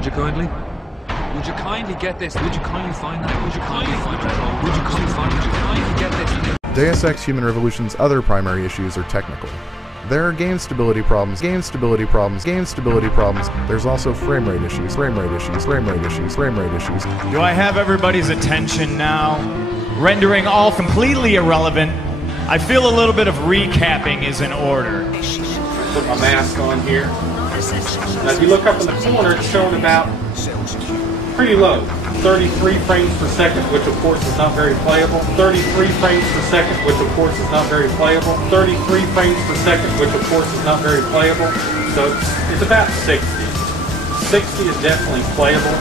Would you kindly? Would you kindly get this? Would you kindly find that? Would you kindly find it? Would you kindly find it? Would you kindly get this? Deus Ex Human Revolution's other primary issues are technical. There are game stability problems, there's also frame rate issues. Do I have everybody's attention now? Rendering all completely irrelevant, I feel a little bit of recapping is in order. Put my mask on here. Now if you look up in the corner, it's showing about pretty low. 33 frames per second, which of course is not very playable. 33 frames per second, which of course is not very playable. 33 frames per second, which of course is not very playable. So it's about 60. 60 is definitely playable,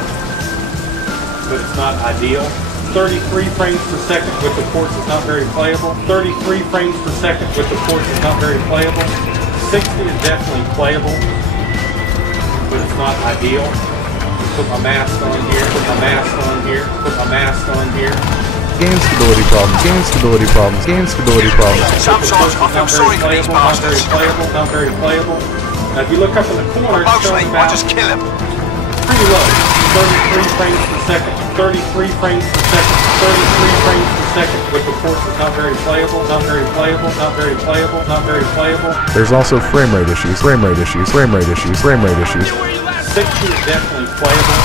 but it's not ideal. 33 frames per second, which of course is not very playable. 33 frames per second, which of course is not very playable. 60 is definitely playable, but it's not ideal. Put my mask on here, put my mask on here, put my mask on here. Game stability problems. Some sorts, I feel sorry for these bastards. Not very playable. Now if you look up in the corner, it's showing about I just kill him. pretty low. 33 frames per second, 33 frames per second, 33 frames per second, which of course is not very playable. There's also frame rate issues. 60 is definitely playable.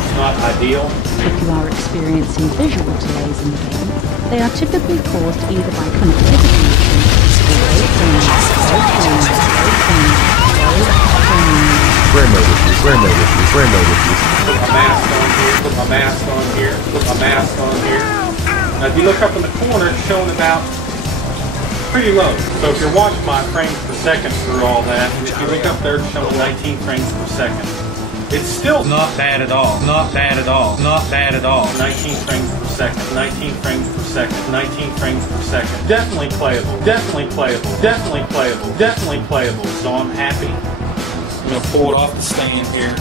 It's not ideal. If you are experiencing visual delays in the game, they are typically caused either by connectivity issues, Frame rate issues. Put my mask on here. Now if you look up in the corner, it's showing about pretty low. So if you're watching my frames per second through all that, and if you look up there, it's showing 19 frames per second. It's still not bad at all. 19 frames per second. Definitely playable. So I'm happy. I'm gonna pull it off the stand here.